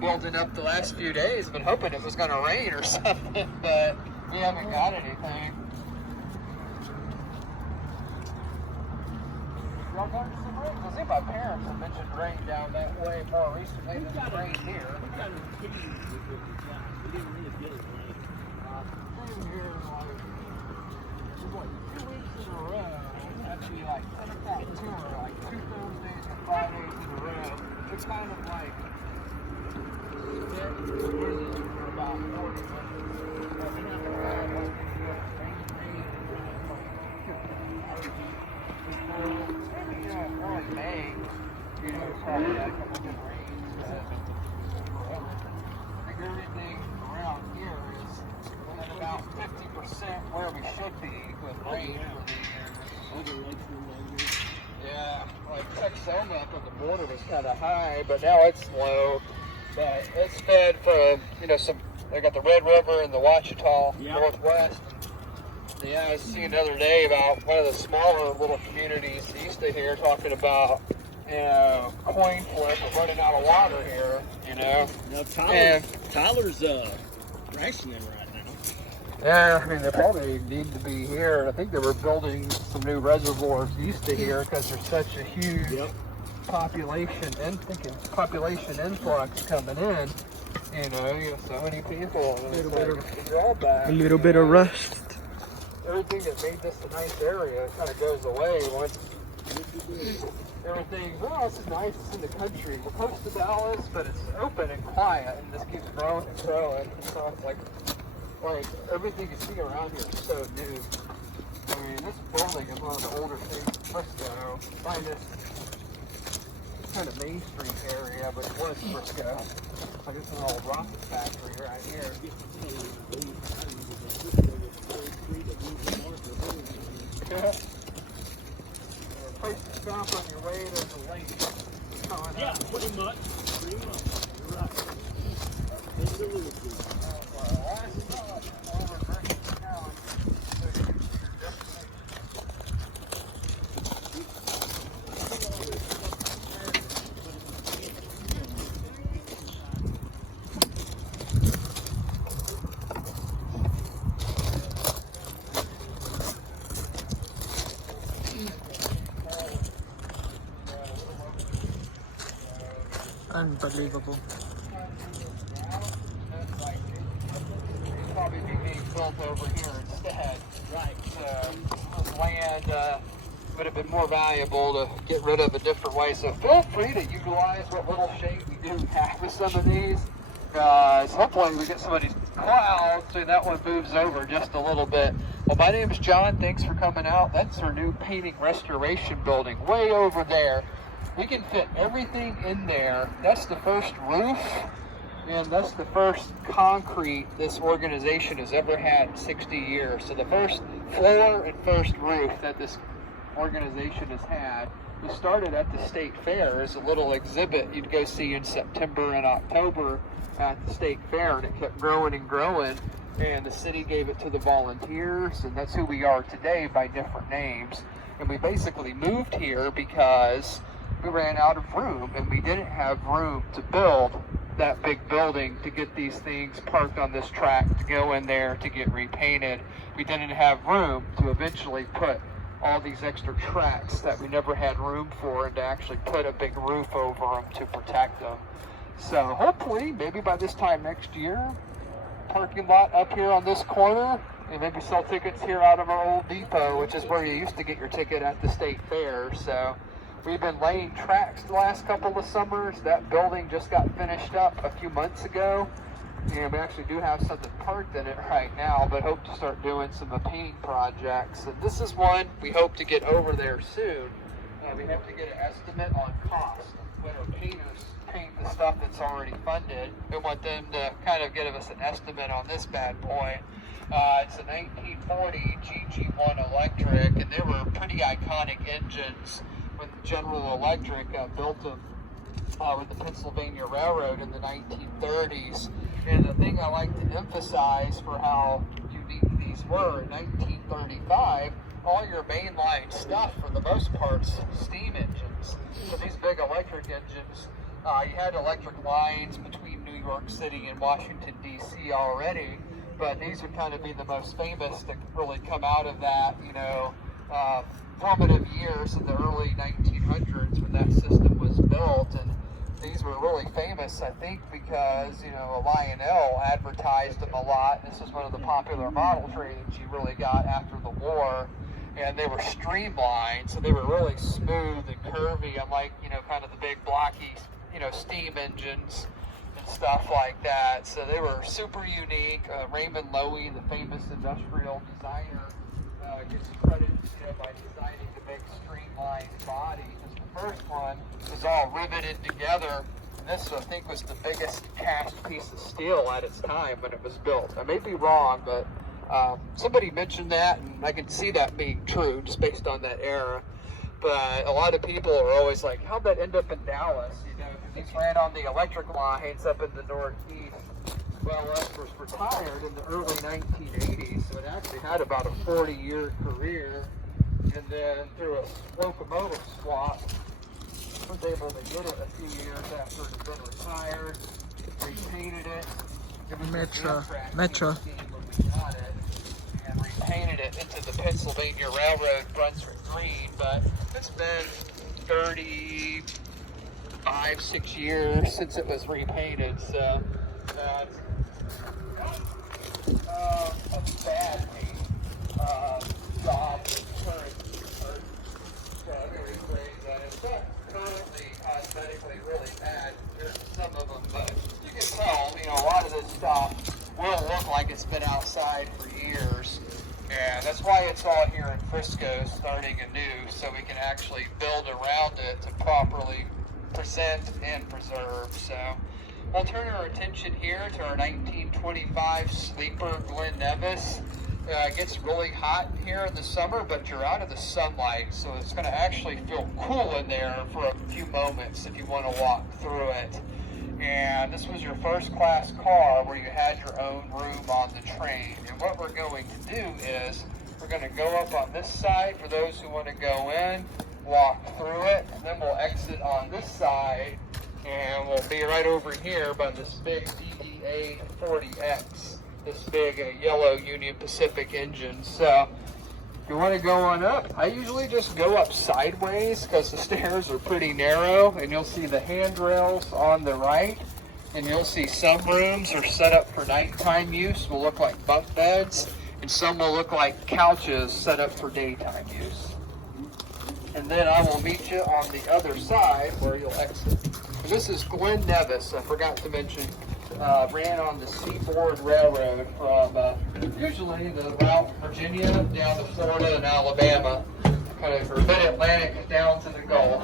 building up the last few days. Been hoping it was going to rain or something, but we haven't got anything. Y'all got some rain? I think my parents have mentioned rain down that way more recently than the rain here. We got a key with what we got. We didn't really get it rain. Here, like 2 weeks in a row. Actually, like 10 o'clock tour, like 2 Thursdays and Fridays in a row. It's kind of like for about 40 minutes. But we haven't had much rain. Maybe early May, probably had a couple good rains. I think everything around here is at about 50% where we should be with rain for the year. Yeah, like Texoma up on the border was kind of high, but now it's low. But it's fed from, they got the Red River and the Ouachita Northwest. Yeah, I was seeing the other day about one of the smaller little communities east of here talking about, coin flip of running out of water here, Now Tyler's rationing right now. Yeah, I mean, they probably need to be here. I think they were building some new reservoirs east of here because there's such a huge population influx coming in. You have so many people. A little bit of rust. Everything that made this a nice area kind of goes away once everything. Well, it's nice. It's in the country. We're close to Dallas, but it's open and quiet, and this keeps growing and growing. So it's like everything you see around here is so new. I mean, this building is one of the older things in Frisco. Find this kind of Main Street area, but it was Frisco. Like this is an old rocket factory right here. Yeah. A place to stop on your way to the lake. Yeah, pretty much. You're right. Unbelievable. Probably be being built over here instead. Right. So land would have been more valuable to get rid of a different way. So feel free to utilize what little shade we do have with some of these. Hopefully we get some of these clouds so that one moves over just a little bit. Well, my name is John. Thanks for coming out. That's our new painting restoration building way over there. We can fit everything in there. That's the first roof, and that's the first concrete this organization has ever had in 60 years. So the first floor and first roof that this organization has had. We started at the state fair as a little exhibit you'd go see in September and October at the state fair, and it kept growing and growing, and the city gave it to the volunteers, and that's who we are today by different names. And we basically moved here because we ran out of room, and we didn't have room to build that big building to get these things parked on this track to go in there to get repainted. We didn't have room to eventually put all these extra tracks that we never had room for, and to actually put a big roof over them to protect them. So hopefully, maybe by this time next year, parking lot up here on this corner, and maybe sell tickets here out of our old depot, which is where you used to get your ticket at the state fair. So we've been laying tracks the last couple of summers. That building just got finished up a few months ago, and we actually do have something parked in it right now, but hope to start doing some painting projects. And this is one we hope to get over there soon. We hope to get an estimate on cost when our painters paint the stuff that's already funded. We want them to kind of give us an estimate on this bad boy. It's a 1940 Gg1 Electric, and they were pretty iconic engines when General Electric built them with the Pennsylvania Railroad in the 1930s. And the thing I like to emphasize for how unique these were, in 1935, all your mainline stuff, for the most part, steam engines. So these big electric engines You had electric lines between New York City and Washington, D.C. already, but these would kind of be the most famous that really come out of that, formative years in the early 1900s when that system was built. And these were really famous, I think, because, Lionel advertised them a lot. This was one of the popular model trains you really got after the war. And they were streamlined, so they were really smooth and curvy, unlike, kind of the big blocky, steam engines and stuff like that. So they were super unique. Raymond Loewy, the famous industrial designer, gets credit, by designing the big streamlined body. Because the first one was all riveted together. And this, I think, was the biggest cast piece of steel at its time when it was built. I may be wrong, but somebody mentioned that, and I can see that being true just based on that era. But a lot of people are always like, how'd that end up in Dallas? Because these ran on the electric lines up in the Northeast. Well, it was retired in the early 1980s, so it actually had about a 40-year career. And then through a locomotive swap, I was able to get it a few years after it had been retired, repainted it. It was Metro. When we got it, and repainted it into the Pennsylvania Railroad Brunswick Green, but it's been 6 years since it was repainted, so that's a bad job current it's not currently cosmetically really bad. There's some of them, but you can tell, a lot of this stuff will look like it's been outside for years. And that's why it's all here in Frisco starting anew, so we can actually build around it to properly present and preserve. So we'll turn our attention here to our 1925 sleeper Glen Nevis. It gets really hot here in the summer, but you're out of the sunlight, so it's going to actually feel cool in there for a few moments if you want to walk through it. And this was your first class car where you had your own room on the train. And what we're going to do is we're going to go up on this side for those who want to go in, walk through it, and then we'll exit on this side, and we'll be right over here by this big DEA-40X, this big yellow Union Pacific engine. So if you want to go on up, I usually just go up sideways because the stairs are pretty narrow, and you'll see the handrails on the right, and you'll see some rooms are set up for nighttime use, will look like bunk beds, and some will look like couches set up for daytime use. And then I will meet you on the other side where you'll exit. And this is Glen Nevis, I forgot to mention. Ran on the Seaboard Railroad from usually the route Virginia down to Florida and Alabama, kind of from mid-Atlantic down to the Gulf.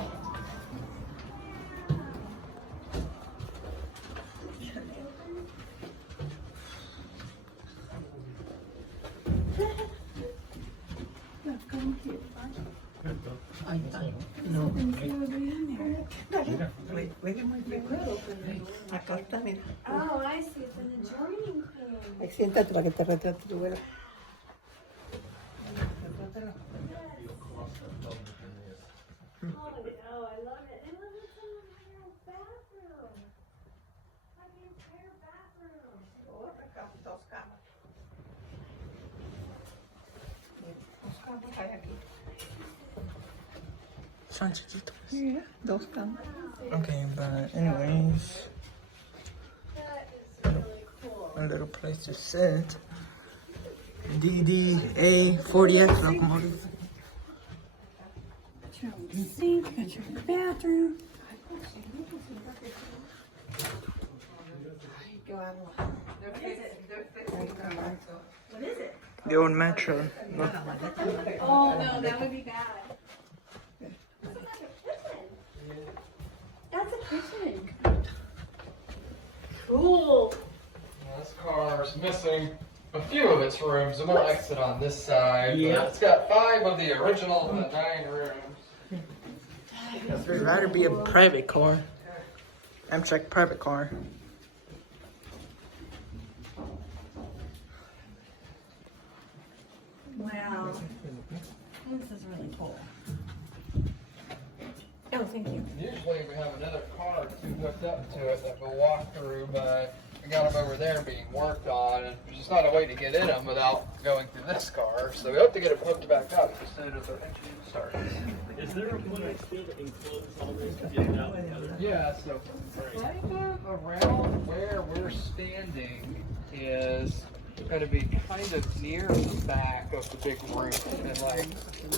Acá está, mira. Oh, I see. It's an adjoining thing. Siéntate para que te retrate tu vuelo. Oh, I love it. And look, it's an entire bathroom. Like an entire bathroom. Otra cama, dos camas. Dos camas hay aquí. Son chiquitos. Mira, dos camas. Okay, but anyways, That is really cool. a little place to sit. DDA-40X locomotive. Got your own sink, got your own bathroom. What is it? The old Metro. Look. Oh, no, that would be bad. That's a kitchen. Cool. This car is missing a few of its rooms, and we'll exit on this side. Yeah. But it's got 5 of the original 9 rooms. This would rather be a private car. Amtrak private car. Wow. This is really cool. Oh, thank you. Usually we have another car or two hooked up to it that we'll walk through, but we got them over there being worked on, and there's just not a way to get in them without going through this car. So we hope to get it hooked back up as soon as our engine starts. Is there a place still to enclose all this to get it out together? Yeah, so kind of around where we're standing is going to be kind of near the back of the big room. And like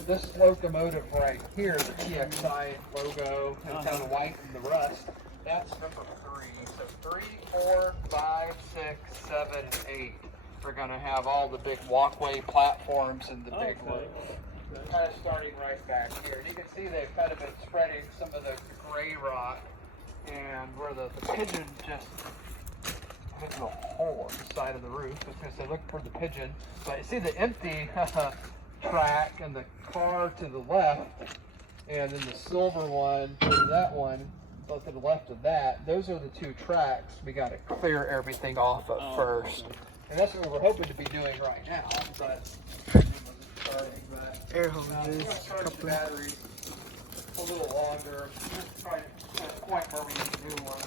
this locomotive right here, the TXI logo, and kind of white in the rust, that's number 3. So 3, 4, 5, 6, 7, and 8 are going to have all the big walkway platforms and the big roof. Kind of starting right back here. And you can see they've kind of been spreading some of the gray rock, and where the pigeon just hit a hole in the side of the roof. I was going to say, look for the pigeon. But you see the empty track and the car to the left, and then the silver one to that one, both to the left of that. Those are the 2 tracks we got to clear everything off of first. And that's what we're hoping to be doing right now. But starting, but Air we're hoses, going to charge the batteries a little longer. Just trying to get to the point where we need new ones.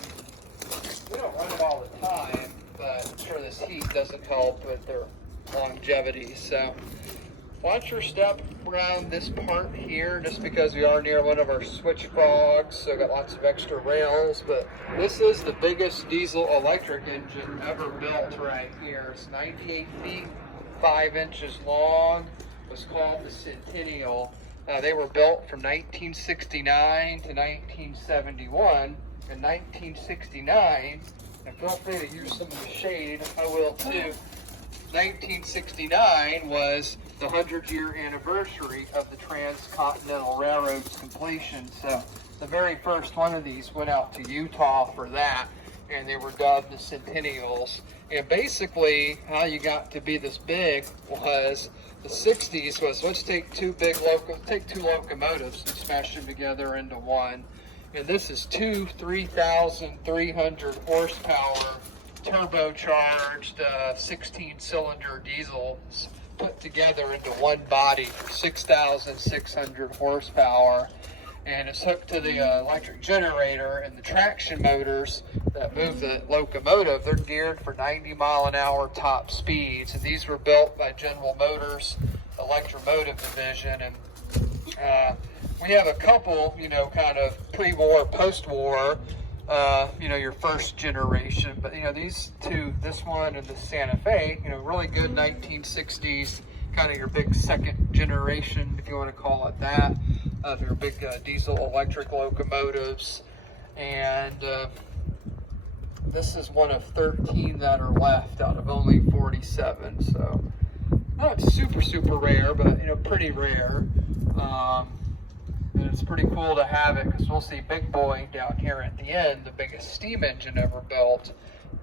We don't run it all the time, but I'm sure this heat doesn't help with their longevity. So watch your step around this part here, just because we are near one of our switch frogs, so got lots of extra rails. But this is the biggest diesel electric engine ever built right here. It's 98 feet, 5 inches long. It was called the Centennial. They were built from 1969 to 1971. In 1969, and feel free to use some of the shade, I will too. 1969 was the 100-year anniversary of the Transcontinental Railroad's completion. So the very first one of these went out to Utah for that, and they were dubbed the Centennials. And basically, how you got to be this big was the 60s was, let's take 2 locomotives and smash them together into one. And this is 2 3,300 horsepower turbocharged 16-cylinder diesels put together into one body, 6,600 horsepower. And it's hooked to the electric generator, and the traction motors that move the locomotive, they're geared for 90-mile-an-hour top speeds. And these were built by General Motors Electromotive Division. And we have a couple, kind of pre-war, post-war, your first generation. But, these 2, this one and the Santa Fe, really good 1960s, kind of your big second generation, if you want to call it that, of your big diesel electric locomotives. And this is one of 13 that are left out of only 47. So not super, super rare, but, pretty rare. And it's pretty cool to have it, because we'll see Big Boy down here at the end, the biggest steam engine ever built,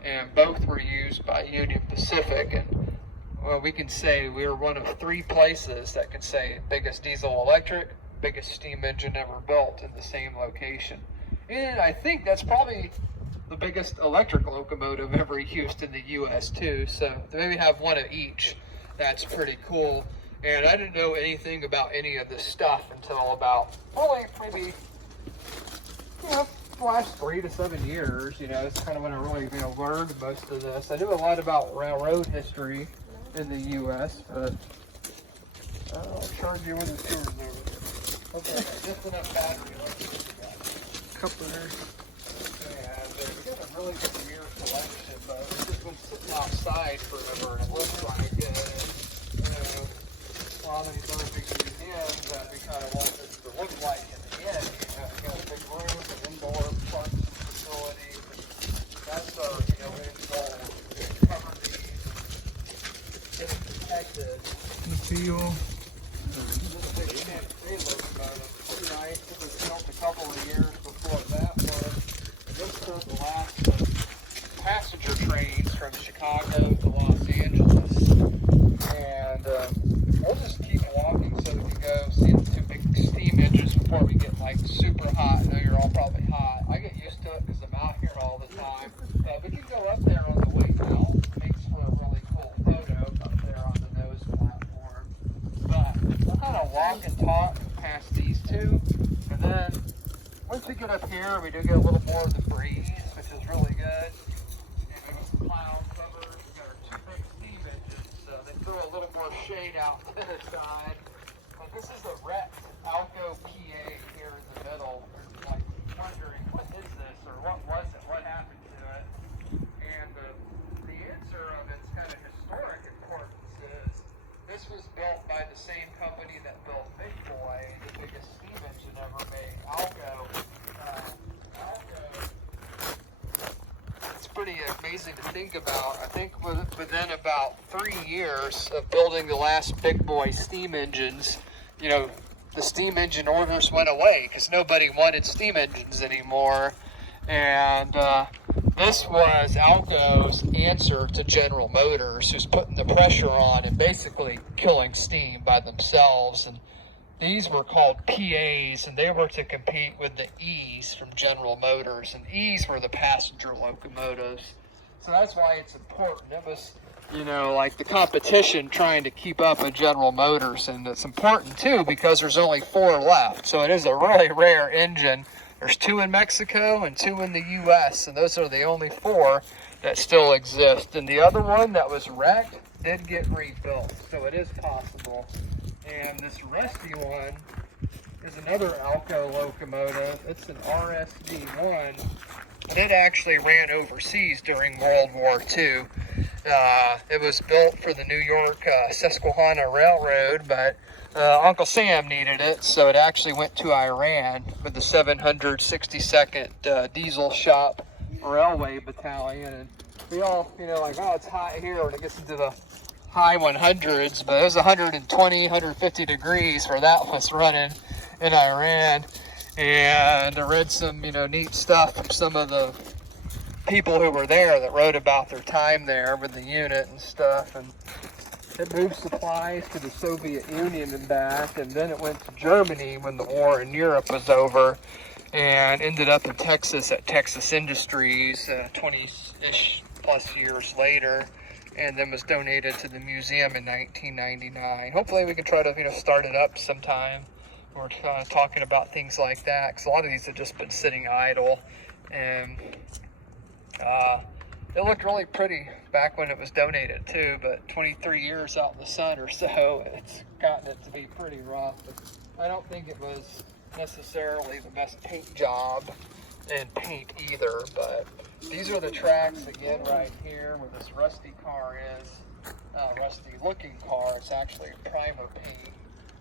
and both were used by Union Pacific. And well, we can say we're one of 3 places that can say biggest diesel electric, biggest steam engine ever built in the same location. And I think that's probably the biggest electric locomotive ever used in the U.S. too. So to maybe have one of each, that's pretty cool. And I didn't know anything about any of this stuff until about probably maybe the last 3 to 7 years. It's kind of when I really learned most of this. I knew a lot about railroad history in the U.S., but I'll charge you with the tours over there. Okay, just enough battery. coupler. Yeah, we've got a really good mirror collection, but it's just been sitting outside forever, and it looks like a lot of these other big museums that we kind of want this to look like in the end. You got a big room, an indoor parking facility. That's our, end goal, to cover these, get it protected. Material. This is a big Santa Fe locomotive. Pretty nice. It was built a couple of years before that was. This was the last passenger trains from Chicago to Los Angeles. And we'll just keep walking so we can go see the 2 big steam engines before we get super hot. I know you're all probably hot. I get used to it because I'm out here all the time. We can go up there on the way out. It makes for a really cool photo up there on the nose platform. But we'll kind of walk and talk past these 2, and then we once we get up here, we do get a little more of the breeze, which is really good. And we got some cloud cover. We got our two big steam engines, so they throw a little more shade out to the side. But this is a wrecked Alco PA here in the middle. You're like wondering, what is this, or what was it? What happened to it? And the answer of its kind of historic importance is this was built by the same company that built Big Boy, the biggest steam engine ever made, Alco. It's pretty amazing to think about. I think within about 3 years of building the last Big Boy steam engines, you know, the steam engine orders went away because nobody wanted steam engines anymore. And this was Alco's answer to General Motors, who's putting the pressure on and basically killing steam by themselves. And these were called PAs, and they were to compete with the E's from General Motors. And E's were the passenger locomotives. So that's why it's important. It was, you know, like the competition trying to keep up with General Motors. And it's important, too, because there's only 4 left. So it is a really rare engine. There's 2 in Mexico and 2 in the U.S., and those are the only 4 that still exist. And the other one that was wrecked did get rebuilt, so it is possible. And this rusty one is another Alco locomotive. It's an RSD1, and it actually ran overseas during World War II. It was built for the New York Susquehanna Railroad, but Uncle Sam needed it, so it actually went to Iran with the 762nd Diesel Shop Railway Battalion. And we all, you know, like, oh, it's hot here when it gets into the high 100s, but it was 120, 150 degrees where that was running in Iran. And I read some, you know, neat stuff from some of the people who were there that wrote about their time there with the unit and stuff. And it moved supplies to the Soviet Union and back, and then it went to Germany when the war in Europe was over, and ended up in Texas at Texas Industries 20-ish plus years later, and then was donated to the museum in 1999. Hopefully we can try to, you know, start it up sometime. We're talking about things like that, because a lot of these have just been sitting idle, and it looked really pretty back when it was donated too, but 23 years out in the sun or so, it's gotten it to be pretty rough. I don't think it was necessarily the best paint job in paint either, but these are the tracks again right here where this rusty car is. Rusty looking car, it's actually a primer paint.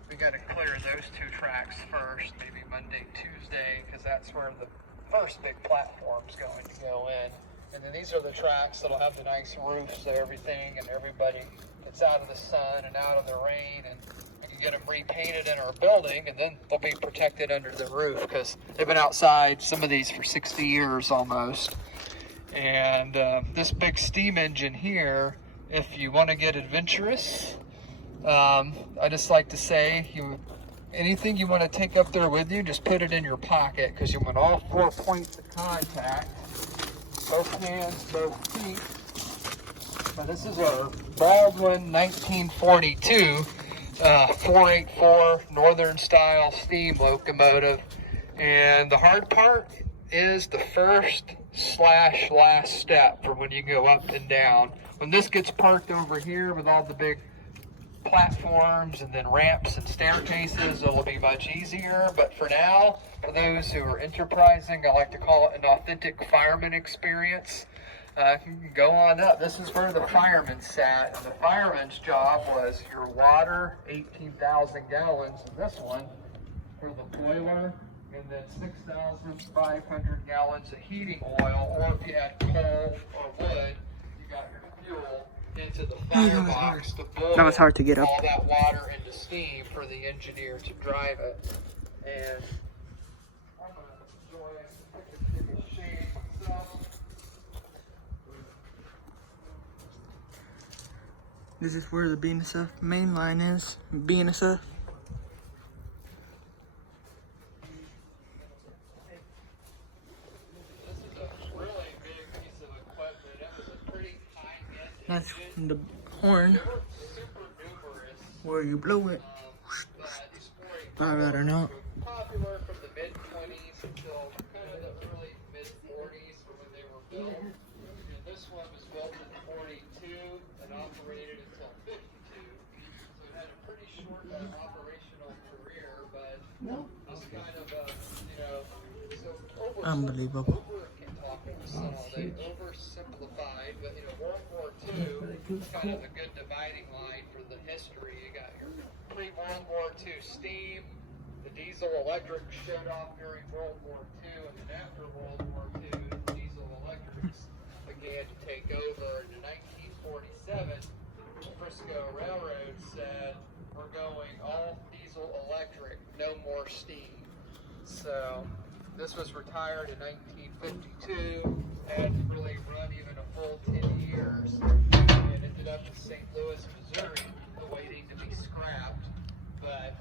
We got to clear those 2 tracks first, maybe Monday, Tuesday, because that's where the first big platform's going to go in. And then these are the tracks that'll have the nice roofs so everything and everybody gets out of the sun and out of the rain, and we can get them repainted in our building, and then they'll be protected under the roof because they've been outside, some of these, for 60 years almost. And this big steam engine here, if you want to get adventurous, I just like to say, anything you want to take up there with you, just put it in your pocket, because you want all 4 points of contact. Both hands, both feet. Now this is a Baldwin 1942 484 Northern style steam locomotive. And the hard part is the first/last step for when you go up and down. When this gets parked over here with all the big platforms and then ramps and staircases, it'll be much easier. But for now, for those who are enterprising, I like to call it an authentic fireman experience. You can go on up. This is where the fireman sat, and the fireman's job was your water, 18,000 gallons in this one for the boiler, and then 6,500 gallons of heating oil, or if you had coal or wood, you got your fuel into the firebox to boil That was hard to get up. all that water into steam for the engineer to drive it. And I'm going to enjoy it. Take a shade myself. This is where the BNSF main line is. BNSF. This is a really big piece of equipment. It was a pretty high-end That's engine. the horn They were super numerous. where you blow it. But these 484 I'd rather not. were popular from the mid-20s until one was built in 42 and operated until 52. So it had a pretty short operational career, but it's kind of so Unbelievable. Oversimplified, but World War II is kind of a good dividing line for the history. You got your pre-World War II steam, the diesel electric showed off during World War II, and then after World War II, the diesel electrics began to take over. And in 1947, the Frisco Railroad said, we're going all diesel electric, no more steam. So this was retired in 1952, hadn't really run even a full 10 years, and ended up in St. Louis, Missouri, waiting to be scrapped, but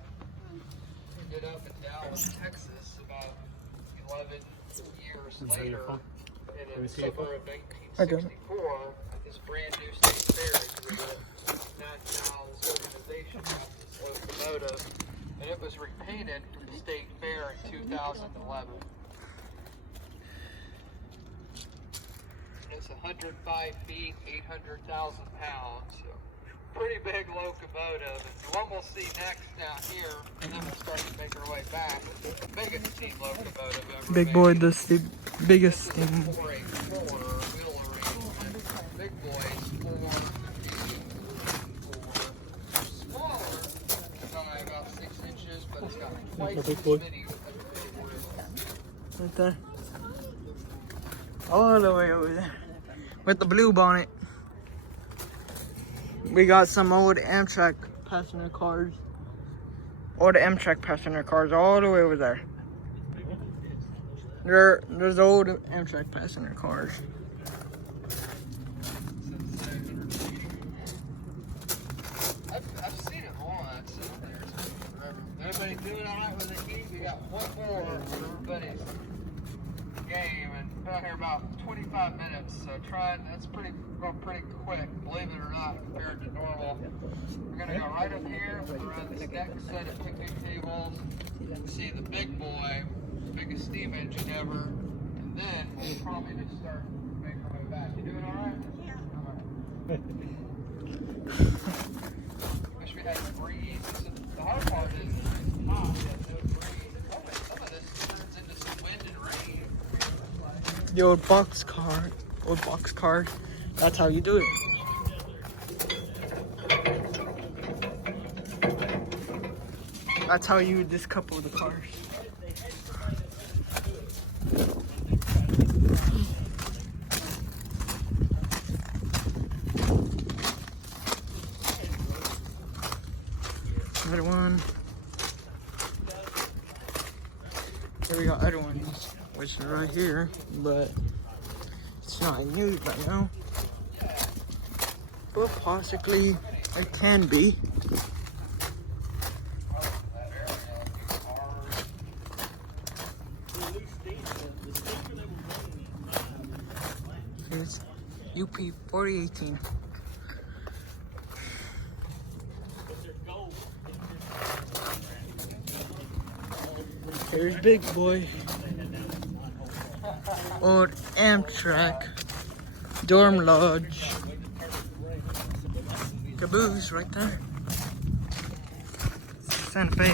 ended up in Dallas, Texas, about 11 years later, in the summer of 1964, this brand new state fair exhibit. Now this organization has this locomotive, and it was repainted for the state fair in 2011. It's 105 feet, 800,000 pounds. So pretty big locomotive. And the one we'll see next down here, and then we'll start to make our way back. It's the biggest steam locomotive ever Big made. boy, the biggest steam. 484 wheel arrangement. Big boys, 484. Smaller by about 6 inches, but it's got twice as many wheels. Right there. All the way over there. With the blue bonnet. We got some old Amtrak passenger cars. Old Amtrak passenger cars all the way over there. There's old Amtrak passenger cars. I've seen it once. Everybody doing all right with the heat? We got one more for everybody's game, and we're out here about 25 minutes. So that's going pretty quick, believe it or not, compared to normal. We're gonna go right up here, around this next set of picnic tables. See the big boy, biggest steam engine ever, and then we'll probably just start making our way back. You doing all right? Yeah. All right. Wish we had a breeze. The hard part is it's hot. We have no breeze. Some of this turns into some wind and rain. The old box car. That's how you do it. That's how you discouple the cars. Other one. Here we got other ones, which are right here, but it's not in use right now. But possibly it can be. Here's UP 4018. Here's Big Boy. Old Amtrak. Dorm Lodge. Caboose right there. Santa Fe.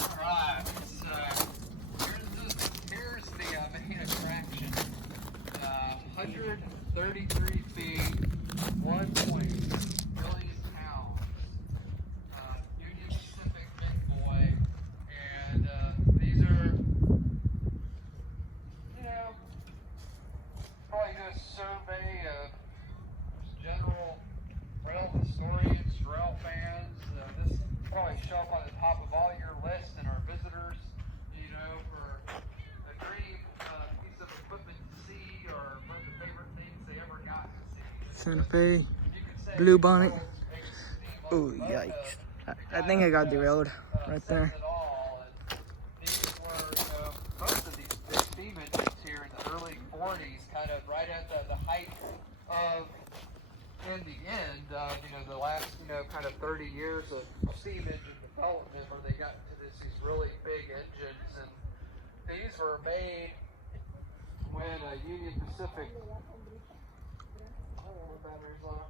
Alright, so here's the main attraction. 133 feet, 1.6 billion pounds. Union Pacific Big Boy. And these are, probably do a survey of general rail historians, rail fans. This probably show up on the top of all your lists and our visitors, for a dream piece of equipment to see, or one of the favorite things they ever got to see. Santa Fe. Blue bonnet. Oh, yikes. I think I got derailed right there. These were, most of these big steam engines here in the early 40s, kind of right at the height of, in the end of, the last, kind of 30 years of steam engine development, where they got into these really big engines, and These were made when Union Pacific. Batteries on them.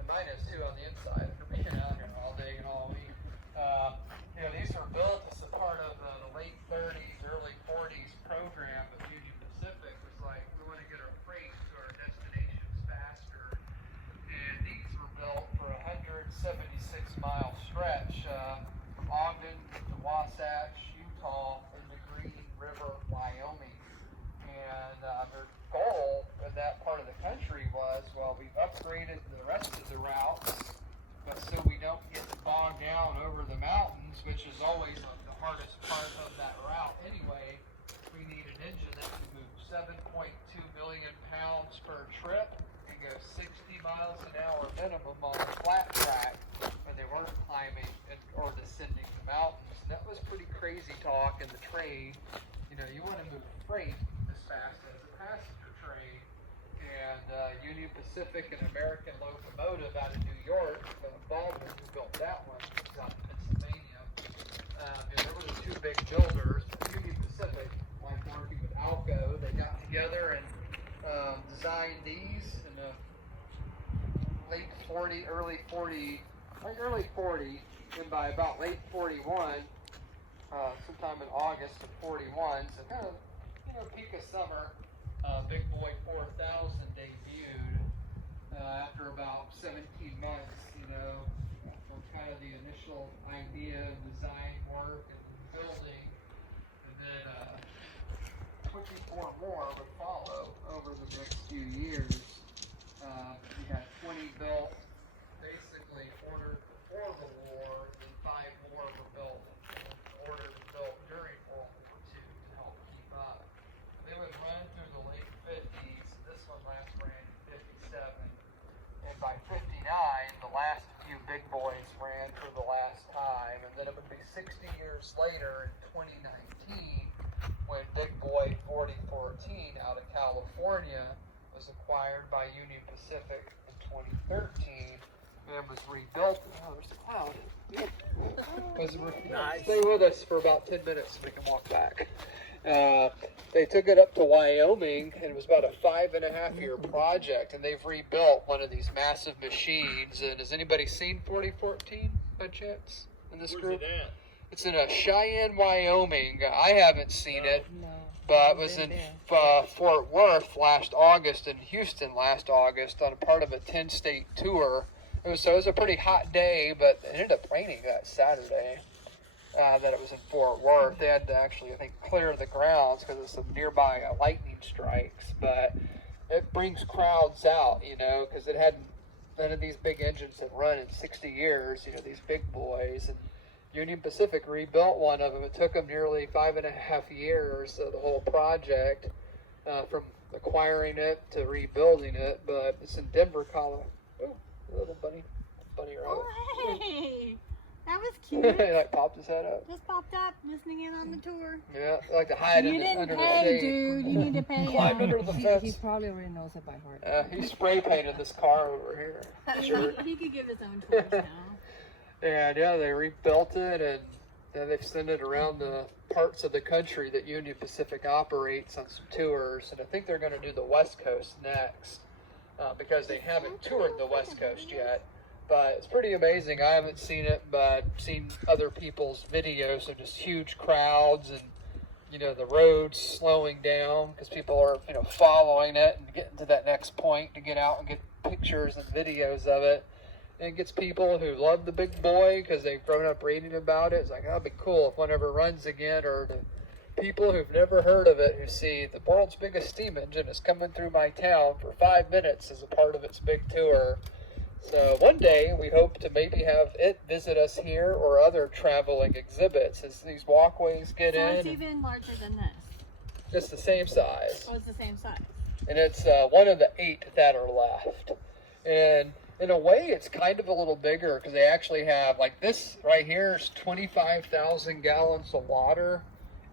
And mine is too on the inside for being out here all day and all week. These were built as a part of the late 30s, early 40s program of Union Pacific. It was like, we want to get our freight to our destinations faster. And these were built for a 176-mile stretch from Ogden to Wasatch, Utah, into Green River, Wyoming. And their goal in that part of the country was, well, we've upgraded the rest of the routes, but so we don't get bogged down over the mountains, which is always the hardest part of that route anyway. We need an engine that can move 7.2 million pounds per trip and go 60 miles an hour minimum on a flat track when they weren't climbing or descending the mountains. And that was pretty crazy talk in the trade. You want to move freight as fast as a passenger train. And Union Pacific and American Locomotive out of New York, Baldwin, who built that one, was out in Pennsylvania. There were the two big builders. Union Pacific, like working with Alco, they got together and designed these in the late 40, early 40, and by about late 41, sometime in August of 41, so kind of, peak of summer, Big Boy 4000 debuted after about 17 months, from kind of the initial idea and design work and building, and then 24 more would follow over the next few years. We had 20 built, basically ordered before the war, and 5 more were built, ordered and built during World War II to help keep up. They would run through the late 50s. This one last ran in 57. And by 59, the last few big boys ran for the last time. And then it would be 60 years later in 2019 when Big Boy 4014 out of California was acquired by Union Pacific in 2013 and was rebuilt. Oh, there's a cloud. Stay with us for about 10 minutes so we can walk back. They took it up to Wyoming, and it was about a 5.5-year project, and they've rebuilt one of these massive machines. And has anybody seen 4014 by chance in this group? Where's it at? It's in Cheyenne, Wyoming. I haven't seen it, but it was in Fort Worth last August and Houston last August on a part of a 10-state tour. It was a pretty hot day, but it ended up raining that Saturday. That it was in Fort Worth. They had to actually, I think, clear the grounds because of some nearby lightning strikes. But it brings crowds out, because it hadn't, none of these big engines had run in 60 years, these big boys. And Union Pacific rebuilt one of them. It took them nearly 5.5 years, the whole project, from acquiring it to rebuilding it. But it's in Denver, Colorado. Oh, little bunny rabbit. Oh, hey! That was cute. He popped his head up. Just popped up, listening in on the tour. Yeah, I like to hide You didn't under the pay, shade. dude. You need to pay Climb him. under the fence. He probably already knows it by heart. He spray painted this car over here. Sure. He could give his own tours now. And yeah, they rebuilt it, and then they've sent it around the parts of the country that Union Pacific operates on some tours. And I think they're going to do the West Coast next because they haven't toured the West Coast yet. But it's pretty amazing. I haven't seen it, but I've seen other people's videos of just huge crowds and, the roads slowing down because people are, following it and getting to that next point to get out and get pictures and videos of it. And it gets people who love the big boy because they've grown up reading about it. It's like, that'd be cool if one ever runs again. Or the people who've never heard of it who see the world's biggest steam engine is coming through my town for 5 minutes as a part of its big tour. So one day we hope to maybe have it visit us here or other traveling exhibits as these walkways get in. So it's even larger than this. Just the same size. Oh, it's the same size. And it's one of the 8 that are left. And in a way, it's kind of a little bigger because they actually have, like this right here is 25,000 gallons of water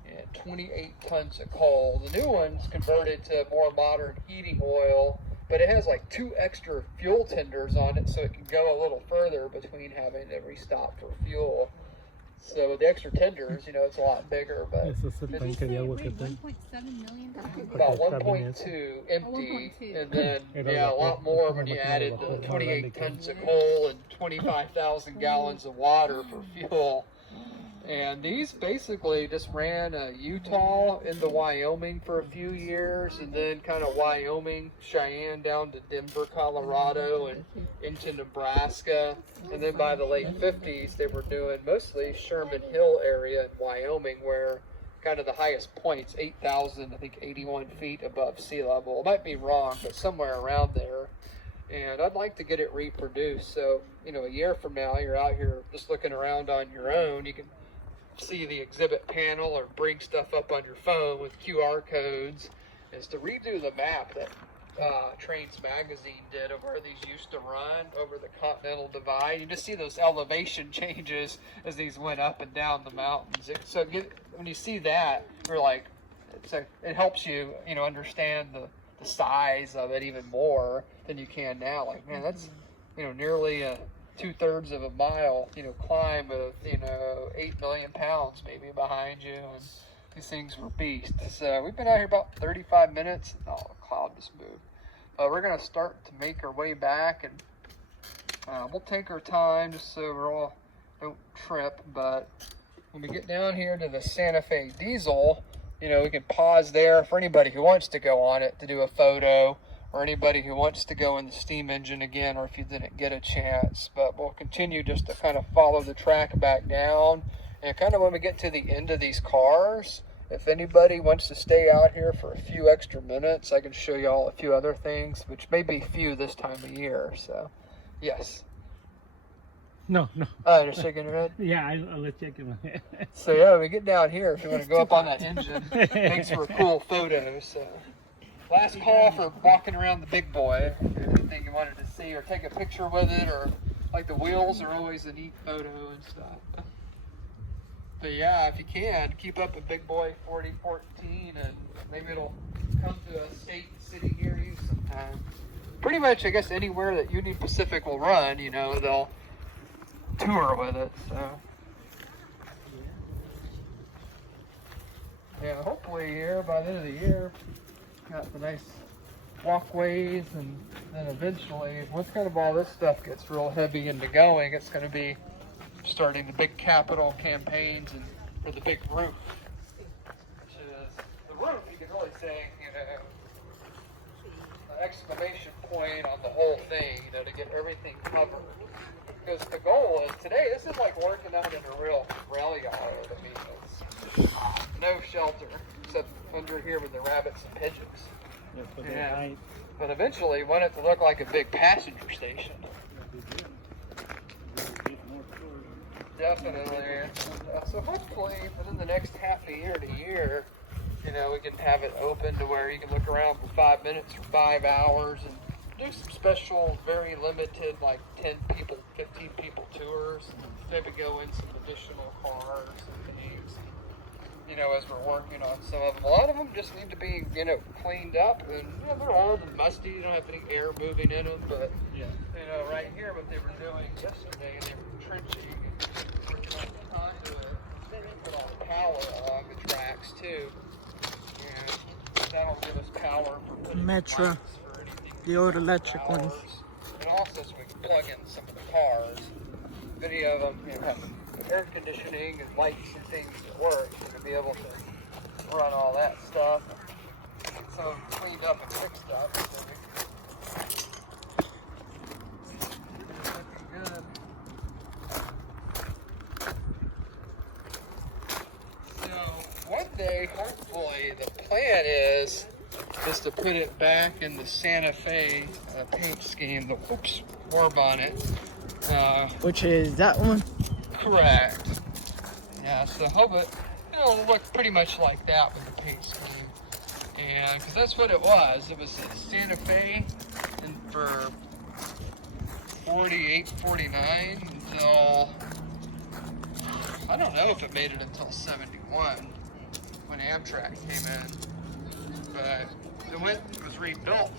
and 28 tons of coal. The new one's converted to more modern heating oil. But it has like 2 extra fuel tenders on it so it can go a little further between having to restop for fuel. So with the extra tenders, you know, it's a lot bigger, but Ese es el tanque de agua que Wait, trae. 1.7 million pounds? about Está bien 1.2 empty, 1.2. and then Era yeah, a vapor. lot more Es when una you máquina de added vapor the más 28 grande que- tons of coal and 25,000 gallons of water for fuel. And these basically just ran Utah into Wyoming for a few years, and then kind of Wyoming, Cheyenne down to Denver, Colorado, and into Nebraska. And then by the late 50s, they were doing mostly Sherman Hill area in Wyoming, where kind of the highest points, 8,000, I think 81 feet above sea level. I might be wrong, but somewhere around there. And I'd like to get it reproduced. So, you know, a year from now, you're out here just looking around on your own. You can see the exhibit panel or bring stuff up on your phone with QR codes. Is to redo the map that Trains Magazine did of where these used to run over the Continental Divide. You just see those elevation changes as these went up and down the mountains. When you see that, you're like, it helps you, you know, understand the size of it even more than you can now. Like, man, that's, you know, nearly a 2/3 of a mile, you know, climb with, you know, 8 million pounds maybe behind you, and these things were beasts. So we've been out here about 35 minutes. Oh, the cloud just moved. We're gonna start to make our way back, and we'll take our time just so we're all don't trip. But when we get down here to the Santa Fe diesel, you know, we can pause there for anybody who wants to go on it to do a photo, or anybody who wants to go in the steam engine again, or if you didn't get a chance. But we'll continue just to kind of follow the track back down. And kind of when we get to the end of these cars, if anybody wants to stay out here for a few extra minutes, I can show you all a few other things, which may be few this time of year. So, yes. No. Oh, you're shaking your head? Yeah, I'll let check it. So yeah, we get down here. If you want to go up on that engine, makes for a cool photo. So, last call for walking around the big boy. Anything you wanted to see, or take a picture with it, or like the wheels are always a neat photo and stuff. But yeah, if you can, keep up a Big Boy 4014, and maybe it'll come to a state city near you sometime. Pretty much, I guess, anywhere that Union Pacific will run, you know, they'll tour with it. So yeah, hopefully here by the end of the year, got the nice walkways, and then eventually, once kind of all this stuff gets real heavy into going, it's going to be starting the big capital campaigns and for the big roof, which is the roof. You can really say, you know, an exclamation point on the whole thing, you know, to get everything covered. Because the goal is today, this is like working out in a real rail yard. I mean, it's no shelter except under here with the rabbits and pigeons. Yeah. But eventually, want it to look like a big passenger station. Definitely. So hopefully, within the next half a year to year, you know, we can have it open to where you can look around for 5 minutes or 5 hours and do some special, very limited, like 10 people, 15 people tours. Maybe go in some additional cars and things. You know, as we're working on some of them. A lot of them just need to be, you know, cleaned up, and you know, they're old and musty. You don't have any air moving in them, but Yeah. you know, right here, what they were doing yesterday, they were trenching and working on the conduit. They put all the power along the tracks too, and that'll give us power for putting Metro, lights for anything. the old electric ones. And also, so we can plug in some of the cars. Many of them, you know, have air conditioning and lights and things that work, so to be able to run all that stuff. So cleaned up and fixed up. So looking good. So one day, hopefully, the plan is to put it back in the Santa Fe paint scheme, the war bonnet. Which is that one? Correct. Yeah, so hope it, it'll look pretty much like that with the paint scheme. And because that's what it was. It was a Santa Fe and for 48, 49 until, I don't know if it made it until 71 when Amtrak came in. But it was rebuilt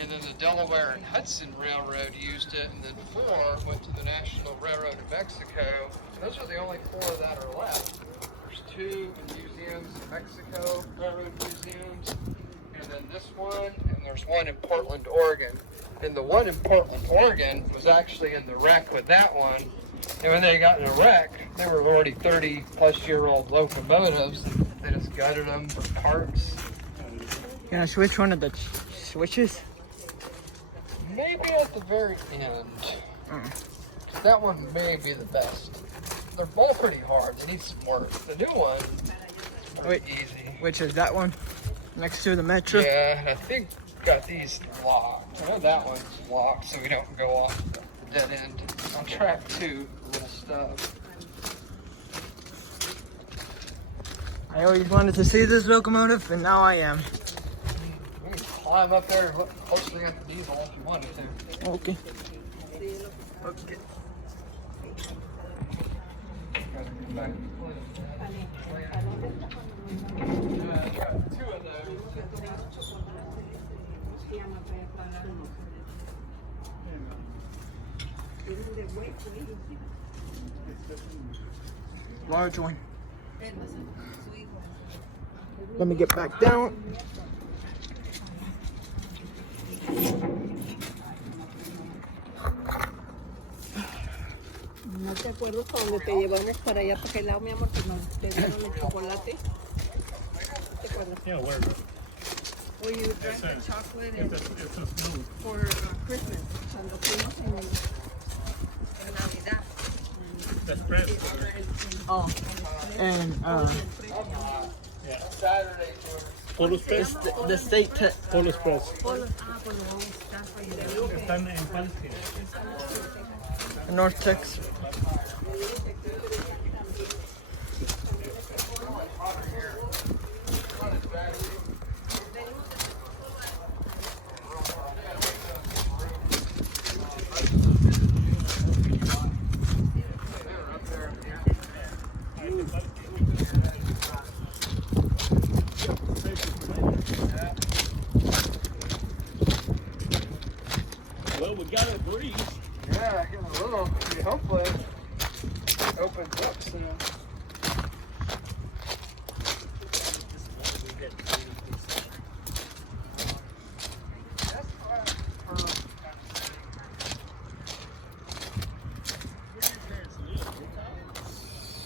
and then the Delaware and Hudson Railroad used it, and then 4 went to the National Railroad of Mexico. Those are the only 4 that are left. There's 2 museums in Mexico, railroad museums, and then this one, and there's 1 in Portland, Oregon. And the 1 in Portland, Oregon was actually in the wreck with that one. And when they got in a wreck, they were already 30-plus-year-old locomotives. They just gutted them for parts. Can I switch one of the switches? Maybe at the very end. That one may be the best. They're all pretty hard. They need some work. The new one is pretty easy. Which is that one? Next to the metro? Yeah, I think got these locked. I know that one's locked so we don't go off the dead end. On track 2, a little stuff. I always wanted to see this locomotive, and now I am. We can climb up there and look closely at the diesel if you wanted to. Okay. Okay. Back. Got 2 of those. Large one. Let me get back down. ¿No te acuerdas cuando te llevamos para allá, para aquel lado, mi amor, que nos te dieron el chocolate? ¿Te acuerdas? Yeah, where? Well, you drank the chocolate and It's a smooth. for Christmas, cuando fuimos en Navidad. That's bread. Oh, and Yeah. Saturday Polo Express. the state Polo Express. Con los staff ahí de Están en Palestine. North Texas. Well, we got a breeze. Yeah, getting a little. Hopefully, it opens up soon.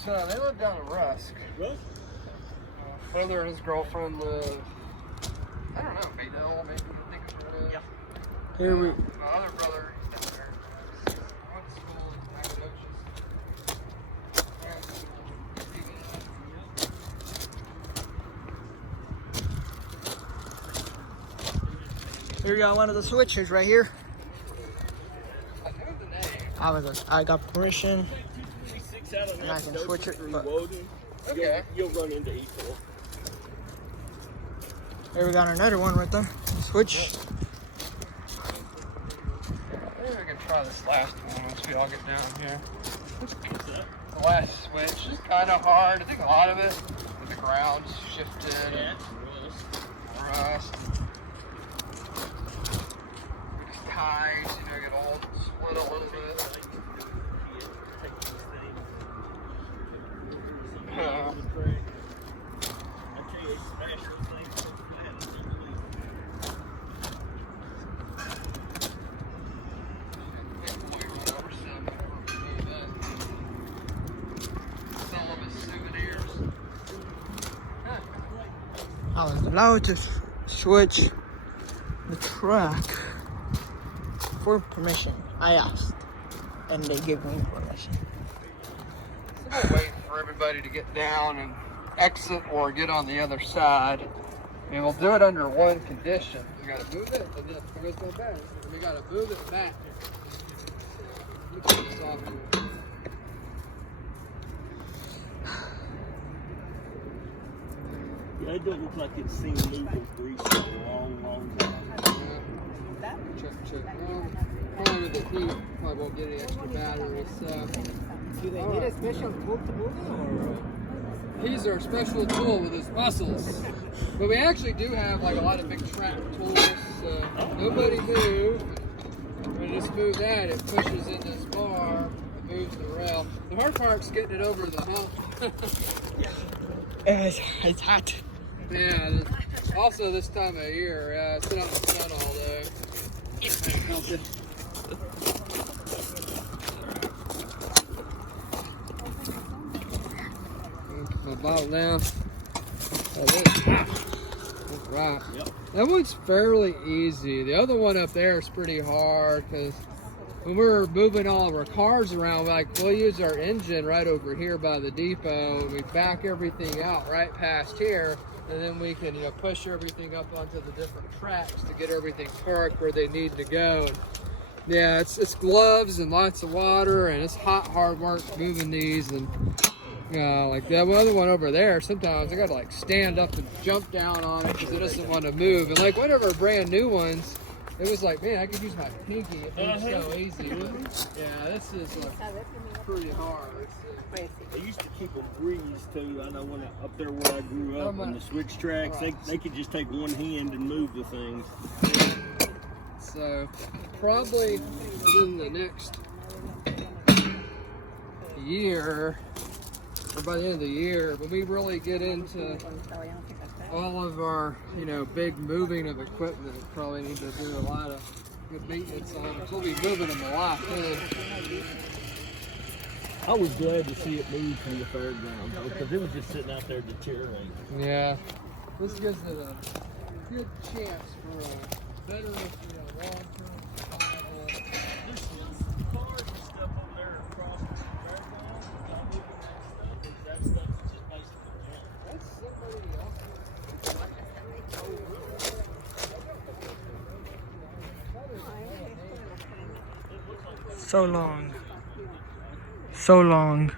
So they live down in Rusk. Rusk? Brother and his girlfriend live. I don't know, Maydell, maybe I think it's where it is. Here we. My other brother is there. I went to school in Nacogdoches. Here we got one of the switches right here. I know the name. I got permission. 36 out of And I can Nacogdoches switch it, through but- Woden. Okay. You'll run into E4. Here we got another one right there. Switch. Maybe we can try this last one once we all get down here. The last switch is kind of hard. I think a lot of it, the ground's shifted. Yeah, Rust. These ties, get old, split a little bit. I was allowed to switch the track for permission. I asked, and they gave me permission. So we'll wait for everybody to get down and exit or get on the other side. And we'll do it under one condition. We gotta move it, and then it goes so fast. We gotta move it back. Let me turn this off here. Yeah, it doesn't look like it's seen moving grease in a long, long time. Check. Probably with the heat, probably won't get any extra batteries. So. Do they need a special tool to move it, or? He's our special tool with his muscles. But we actually do have like a lot of big track tools. So nobody move. When you just move that, it pushes in this bar, it moves the rail. The hard part's getting it over the hump. It's hot. Yeah, also this time of year, sit out in the sun all day. Help it. My bottle down. Oh, this. Right. Yep. That one's fairly easy. The other one up there is pretty hard because when we're moving all of our cars around, like we'll use our engine right over here by the depot, and we back everything out right past here, and then we can push everything up onto the different tracks to get everything parked where they need to go. And yeah, it's gloves and lots of water, and it's hard work moving these. And like that other one over there, sometimes I gotta like stand up and jump down on it because it doesn't want to move. And like one of our brand new ones, it was like, man, I could use my pinky. It moves so easy. But yeah, this is pretty hard. They used to keep them greased too. I know when up there where I grew up on the switch tracks, they could just take one hand and move the things. So probably within the next year, or by the end of the year, when we really get into all of our, big moving of equipment, we probably need to do a lot of good maintenance on it. We'll be moving them a lot then. I was glad to see it move from the fairgrounds because it was just sitting out there deteriorating. Yeah, this gives it a good chance for a better, long-term survival. There's some cars and stuff on there across the fairgrounds. I'm moving that stuff. That stuff is just basically junk. That's somebody else. So long. So long.